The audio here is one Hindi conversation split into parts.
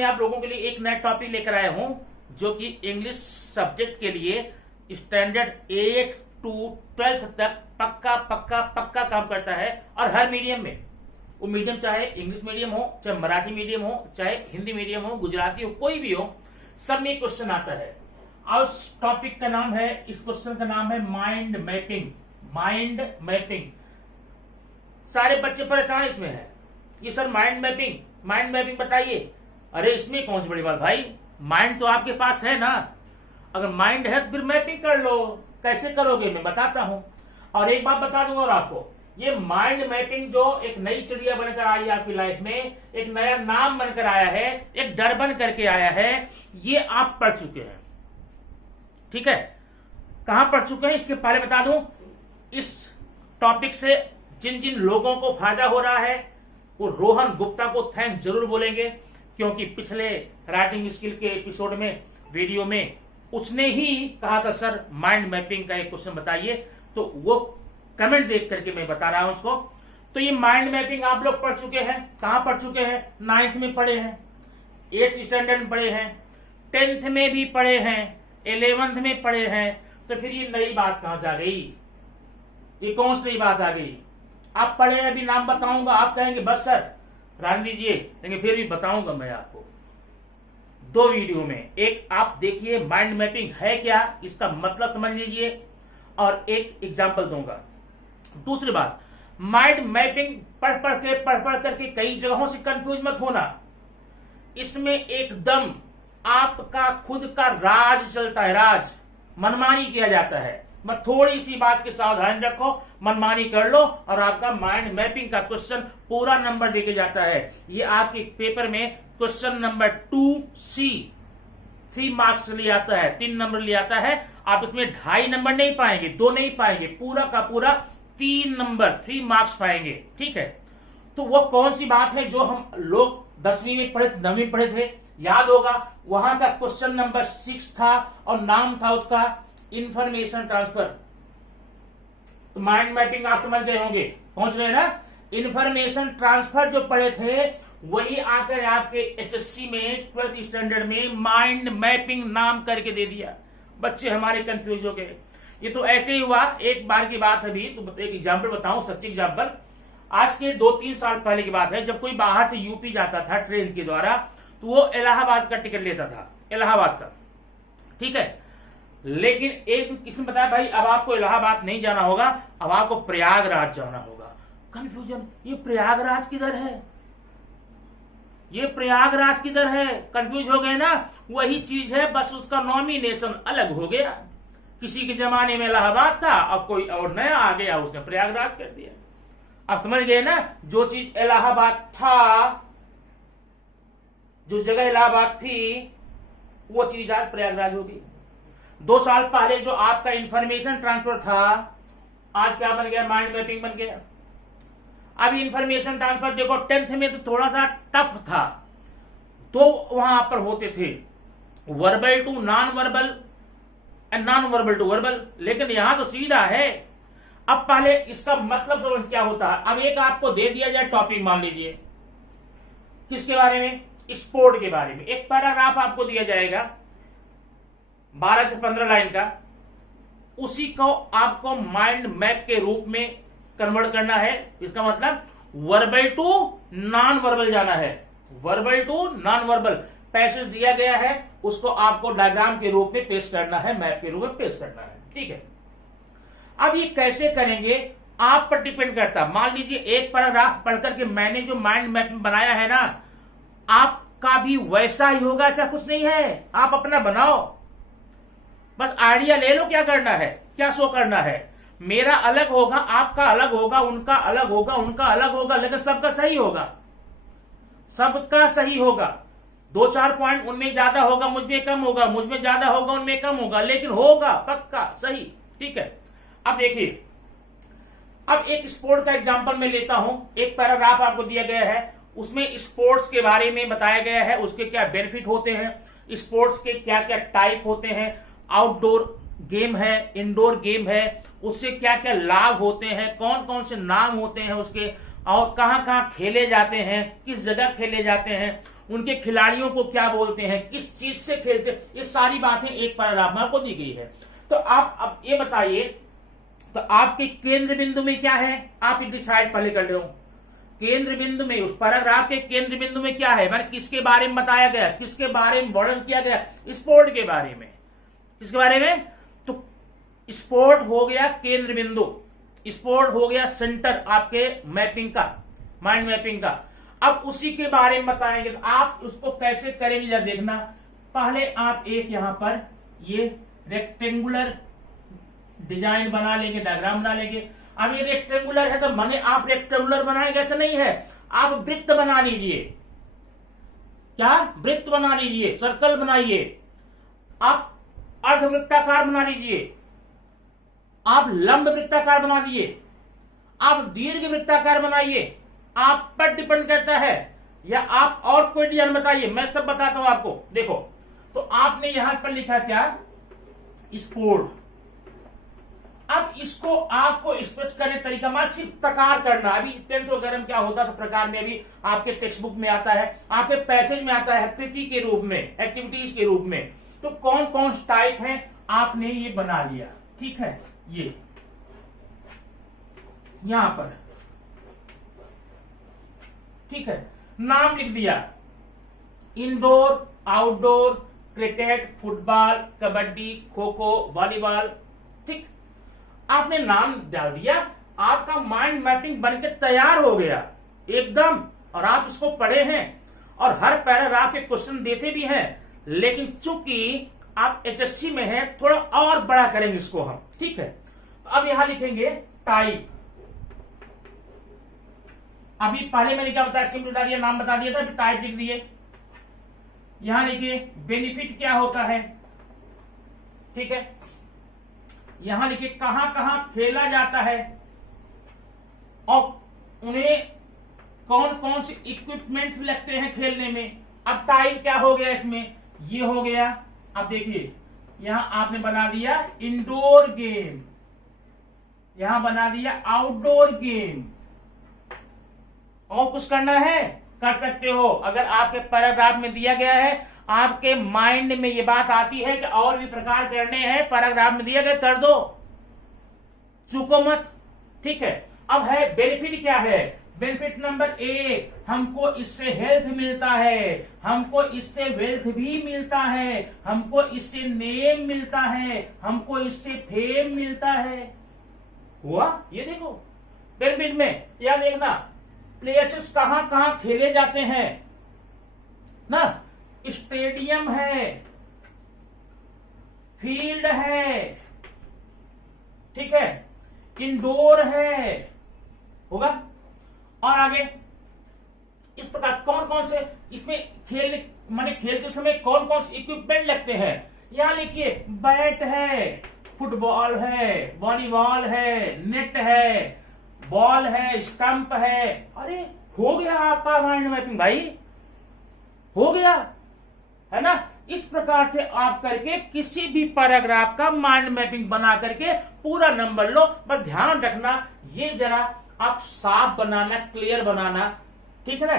मैं आप लोगों के लिए एक नया टॉपिक लेकर आया हूं जो कि इंग्लिश सब्जेक्ट के लिए स्टैंडर्ड 8 to 12 तक पक्का पक्का पक्का काम करता है। और हर मीडियम में, वो मीडियम चाहे इंग्लिश मीडियम हो, चाहे मराठी मीडियम हो, चाहे हिंदी मीडियम हो, गुजराती हो, कोई भी हो, सब में क्वेश्चन आता है। और उस टॉपिक का नाम है, इस क्वेश्चन का नाम है माइंड मैपिंग। माइंड मैपिंग, सारे बच्चे परेशान इसमें है, ये सर माइंड मैपिंग बताइए। अरे इसमें कौन सी बड़ी बात भाई, माइंड तो आपके पास है ना। अगर माइंड है तो फिर मैपिंग कर लो। कैसे करोगे मैं बताता हूं। और एक बात बता दूंगा और आपको, ये माइंड मैपिंग जो एक नई चिड़िया बनकर आई है आपकी लाइफ में, एक नया नाम बनकर आया है, एक डर बन करके आया है, ये आप पढ़ चुके हैं। ठीक है, कहां पढ़ चुके हैं इसके पहले बता दूं। इस टॉपिक से जिन जिन लोगों को फायदा हो रहा है वो रोहन गुप्ता को थैंक्स जरूर बोलेंगे, क्योंकि पिछले राइटिंग स्किल के एपिसोड में, वीडियो में उसने ही कहा था सर माइंड मैपिंग का एक क्वेश्चन बताइए, तो वो कमेंट देख करके मैं बता रहा हूं उसको। तो ये माइंड मैपिंग आप लोग पढ़ चुके हैं। कहां पढ़ चुके हैं? 9th में पढ़े हैं, 8th स्टैंडर्ड में पढ़े हैं, 10th में भी पढ़े हैं, 11th में पढ़े हैं। तो फिर ये नई बात कहां से आ गई? ये कौन सी नई बात आ गई? आप पढ़े, अभी नाम बताऊंगा, आप कहेंगे बस सर रहने दीजिए, लेकिन फिर भी बताऊंगा मैं आपको 2 वीडियो में। एक आप देखिए माइंड मैपिंग है क्या, इसका मतलब समझ लीजिए, और एक एग्जांपल दूंगा। दूसरी बात, माइंड मैपिंग पढ़ पढ़ करके कई जगहों से कंफ्यूज मत होना। इसमें एकदम आपका खुद का राज चलता है, राज, मनमानी किया जाता है। बस थोड़ी सी बात की सावधानी रखो, मनमानी कर लो और आपका माइंड मैपिंग का क्वेश्चन पूरा नंबर देके जाता है। ये आपके पेपर में क्वेश्चन नंबर 2C 3 मार्क्स ले आता है, 3 नंबर ले आता है। आप इसमें 2.5 नंबर नहीं पाएंगे, 2 नहीं पाएंगे, पूरा का पूरा 3 नंबर 3 मार्क्स पाएंगे। ठीक है, तो वो कौन सी बात है जो हम लोग 10वीं में पढ़े थे, 9वीं में पढ़े थे, याद होगा। वहां का क्वेश्चन नंबर 6 था और नाम था उसका इंफॉर्मेशन ट्रांसफर। तो माइंड मैपिंग आप समझ गए होंगे, पहुंच गए ना। इंफॉर्मेशन ट्रांसफर जो पढ़े थे वही आकर आपके एचएससी में 12th स्टैंडर्ड में माइंड मैपिंग नाम करके दे दिया। बच्चे हमारे कंफ्यूज हो गए। ये तो ऐसे ही हुआ, एक बार की बात है। अभी तो एक एग्जाम्पल बताऊं, सच्ची एग्जाम्पल। आज के 2-3 साल पहले की बात है, जब कोई बाहर से यूपी जाता था ट्रेन के द्वारा, तो वो इलाहाबाद का टिकट लेता था, इलाहाबाद का। ठीक है, लेकिन एक दिन किसी ने बताया भाई अब आपको इलाहाबाद नहीं जाना होगा, अब आपको प्रयागराज जाना होगा। कंफ्यूजन, ये प्रयागराज किधर है, ये प्रयागराज किधर है? कंफ्यूज हो गए ना। वही चीज है, बस उसका नॉमिनेशन अलग हो गया। किसी के जमाने में इलाहाबाद था, अब कोई और नया आ गया, उसने प्रयागराज कर दिया। आप समझ गए ना, जो चीज इलाहाबाद था, जो जगह इलाहाबाद थी, वो चीज आज प्रयागराज होगी। 2 साल पहले जो आपका इंफॉर्मेशन ट्रांसफर था, आज क्या बन गया? माइंड मैपिंग बन गया। अब इंफॉर्मेशन ट्रांसफर देखो, 10th में तो थोड़ा सा टफ था, तो वहां पर होते थे verbal to non verbal and non verbal to verbal, लेकिन यहां तो सीधा है। अब पहले इसका मतलब समझ क्या होता है। अब एक आपको दे दिया जाए टॉपिक, मान लीजिए किसके बारे में, स्पोर्ट के बारे में, एक पैराग्राफ आपको दिया जाएगा 12 से 15 लाइन का, उसी को आपको माइंड मैप के रूप में कन्वर्ट करना है। इसका मतलब वर्बल टू नॉन वर्बल जाना है, verbal to non verbal. Passage दिया गया है, उसको आपको डायग्राम के रूप में पेश करना है, मैप के रूप में पेश करना है। ठीक है, अब ये कैसे करेंगे आप पर डिपेंड करता। मान लीजिए एक पैराग्राफ पढ़कर के मैंने जो माइंड मैप बनाया है ना, आपका भी वैसा ही होगा, ऐसा कुछ नहीं है। आप अपना बनाओ, बस आइडिया ले लो क्या करना है, क्या शो करना है। मेरा अलग होगा, आपका अलग होगा, उनका अलग होगा, उनका अलग होगा, लेकिन सबका सही होगा, सबका सही होगा। 2-4 पॉइंट उनमें ज्यादा होगा, मुझमें कम होगा, मुझमें ज्यादा होगा, उनमें कम होगा, लेकिन होगा पक्का सही। ठीक है, अब देखिए, अब एक स्पोर्ट का एग्जांपल मैं लेता हूं। एक पैराग्राफ आपको दिया गया है, उसमें स्पोर्ट्स के बारे में बताया गया है, उसके क्या बेनिफिट होते हैं, स्पोर्ट्स के क्या क्या टाइप होते हैं, आउटडोर गेम है, इंडोर गेम है, उससे क्या क्या लाभ होते हैं, कौन कौन से नाम होते हैं उसके, और कहां कहां खेले जाते हैं, किस जगह खेले जाते हैं, उनके खिलाड़ियों को क्या बोलते हैं, किस चीज से खेलते, ये सारी बातें एक पैराग्राफ में आपको दी गई है। तो आप अब ये बताइए, तो आपके केंद्र बिंदु में क्या है, आप डिसाइड पहले कर लो। केंद्र बिंदु में, उस पैराग्राफ के केंद्र बिंदु में क्या है, मैंने किसके बारे में बताया गया, किसके बारे में वर्णन किया गया, स्पोर्ट के बारे में। किसके बारे में, तो स्पोर्ट हो गया केंद्र बिंदु, स्पोर्ट हो गया सेंटर आपके मैपिंग का, माइंड मैपिंग का। अब उसी के बारे में बताएंगे, तो आप उसको कैसे करेंगे जरा देखना। पहले आप एक यहां पर ये रेक्टेंगुलर डिजाइन बना लेंगे, डायग्राम बना लेंगे। अब ये रेक्टेंगुलर है तो माने आप रेक्टेंगुलर बनाएंगे ऐसा नहीं है, आप वृत्त बना लीजिए। क्या, वृत्त बना लीजिए, सर्कल बनाइए, आप अर्धवृत्ताकार बना लीजिए, आप लंब वृत्ताकार बना लीजिए, आप दीर्घ वृत्ताकार बनाइए, आप पर डिपेंड करता है, या आप और कोई डिजाइन बताइए, मैं सब बताता हूं आपको। देखो, तो आपने यहां पर लिखा क्या, स्पोर्ट। अब इसको आपको एक्सप्रेस करने तरीका मात्र सिर्फ प्रकार करना। अभी 10th वगैरह में क्या होता था, प्रकार में अभी आपके टेक्स्ट बुक में आता है, आपके पैसेज में आता है कृति के रूप में, एक्टिविटीज के रूप में। तो कौन कौन टाइप है आपने ये बना लिया, ठीक है। ये यहां पर ठीक है, नाम लिख दिया, indoor, outdoor, cricket, football, kabaddi, kho kho, volleyball, ठीक। आपने नाम डाल दिया, आपका माइंड मैपिंग बनके तैयार हो गया एकदम, और आप इसको पढ़े हैं और हर पैराग्राफ के क्वेश्चन देते भी हैं। लेकिन चूंकि आप एचएससी में हैं, थोड़ा और बड़ा करेंगे इसको हम, ठीक है। तो अब यहां लिखेंगे टाइप। अभी पहले मैंने क्या बताया, सिंपल बता दिया, नाम बता दिया था, अभी टाइप लिख दिए। यहां लिखिए बेनिफिट क्या होता है, ठीक है। यहां लिखिए कहां कहां खेला जाता है और उन्हें कौन कौन से इक्विपमेंट्स लगते हैं खेलने में। अब टाइप क्या हो गया इसमें, ये हो गया। अब देखिए यहां आपने बना दिया इंडोर गेम, यहां बना दिया आउटडोर गेम। और कुछ करना है, कर सकते हो। अगर आपके पैराग्राफ में दिया गया है, आपके माइंड में ये बात आती है कि और भी प्रकार करने हैं, पैराग्राफ में दिया गया, कर दो, चूको मत, ठीक है। अब है बेनिफिट क्या है, बेनिफिट नंबर 1, हमको इससे हेल्थ मिलता है, हमको इससे वेल्थ भी मिलता है, हमको इससे नेम मिलता है, हमको इससे फेम मिलता है। हुआ, ये देखो बेनिफिट में, या देखना प्लेयर्स कहां कहां खेले जाते हैं ना, स्टेडियम है, फील्ड है, ठीक है, इंडोर है, होगा। और आगे इस प्रकार कौन कौन से इसमें खेलने माने खेलते समय कौन कौन से इक्विपमेंट लगते हैं। यहां लिखिए बैट है, फुटबॉल है, वॉलीबॉल है, नेट है, बॉल है, स्टंप है। अरे हो गया आपका माइंड मैपिंग भाई, हो गया, है ना। इस प्रकार से आप करके किसी भी पैराग्राफ का माइंड मैपिंग बना करके पूरा नंबर लो। बस ध्यान रखना, ये जरा आप साफ बनाना, क्लियर बनाना, ठीक है ना।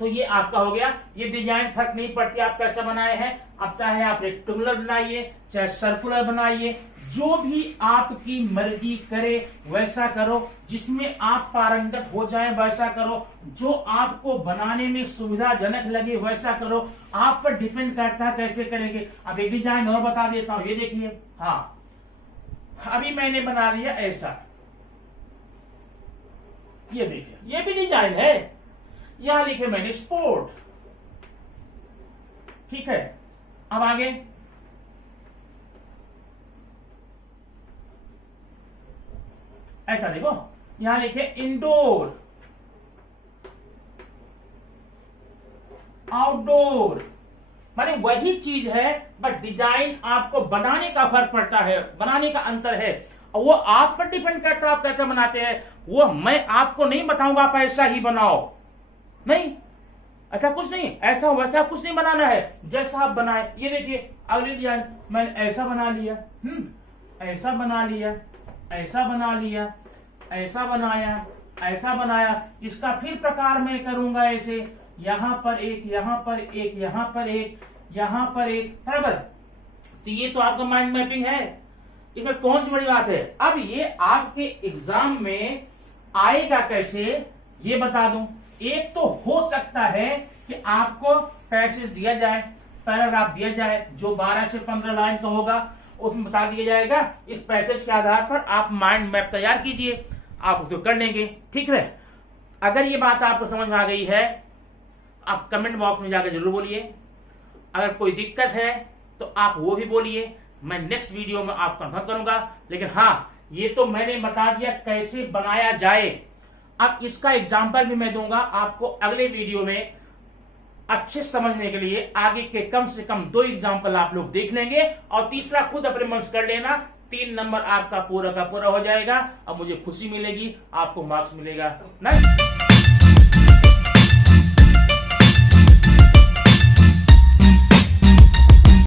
तो ये आपका हो गया। ये डिजाइन फर्क नहीं पड़ती आप कैसा बनाए हैं, अब चाहे आप रेक्टेंगुलर बनाइए, चाहे सर्कुलर बनाइए, जो भी आपकी मर्जी करे वैसा करो, जिसमें आप पारंगत हो जाएं वैसा करो, जो आपको बनाने में सुविधाजनक लगे वैसा करो। आप पर डिपेंड करता है कैसे करेंगे। अब एक डिजाइन और बता देता हूं, ये देखिए। हाँ, अभी मैंने बना लिया ऐसा, ये देखिए, ये भी डिजाइन है। यहां लिखे मैंने स्पोर्ट, ठीक है। अब आगे ऐसा देखो, यहां लिखे इंडोर, आउटडोर, माने वही चीज है, बट डिजाइन आपको बनाने का फर्क पड़ता है, बनाने का अंतर है। वो आप पर डिपेंड करता है आप कैसा बनाते हैं। वो मैं आपको नहीं बताऊंगा आप ऐसा ही बनाओ, नहीं, ऐसा कुछ नहीं, ऐसा वैसा कुछ नहीं बनाना है, जैसा आप बनाए। ये देखिए अगली डिजाइन मैंने ऐसा बना लिया, ऐसा बना लिया, ऐसा बना लिया, ऐसा बनाया, ऐसा बनाया। इसका फिर प्रकार मैं करूंगा ऐसे, यहां पर एक, यहां पर एक, यहां पर एक, यहां पर एक, बराबर। तो ये तो आपका माइंड मैपिंग है, इसमें कौन सी बड़ी बात है। अब ये आपके एग्जाम में आएगा कैसे ये बता दूं। एक तो हो सकता है कि आपको पैसेज दिया जाए, पैराग्राफ दिया जाए जो 12 से 15 लाइन का होगा, उसमें बता दिया जाएगा इस पैसेज के आधार पर आप माइंड मैप तैयार कीजिए, आप उसको कर लेंगे। ठीक है, अगर ये बात आपको समझ में आ गई है आप कमेंट बॉक्स में जाकर जरूर बोलिए। अगर कोई दिक्कत है तो आप वो भी बोलिए, मैं नेक्स्ट वीडियो में आपको कंफर्म करूंगा। लेकिन हाँ, ये तो मैंने बता दिया कैसे बनाया जाए। अब इसका एग्जाम्पल भी मैं दूंगा आपको अगले वीडियो में अच्छे समझने के लिए। आगे के कम से कम 2 एग्जाम्पल आप लोग देख लेंगे और तीसरा खुद अपने मन से कर लेना। 3 नंबर आपका पूरा का पूरा हो जाएगा और मुझे खुशी मिलेगी, आपको मार्क्स मिलेगा नहीं।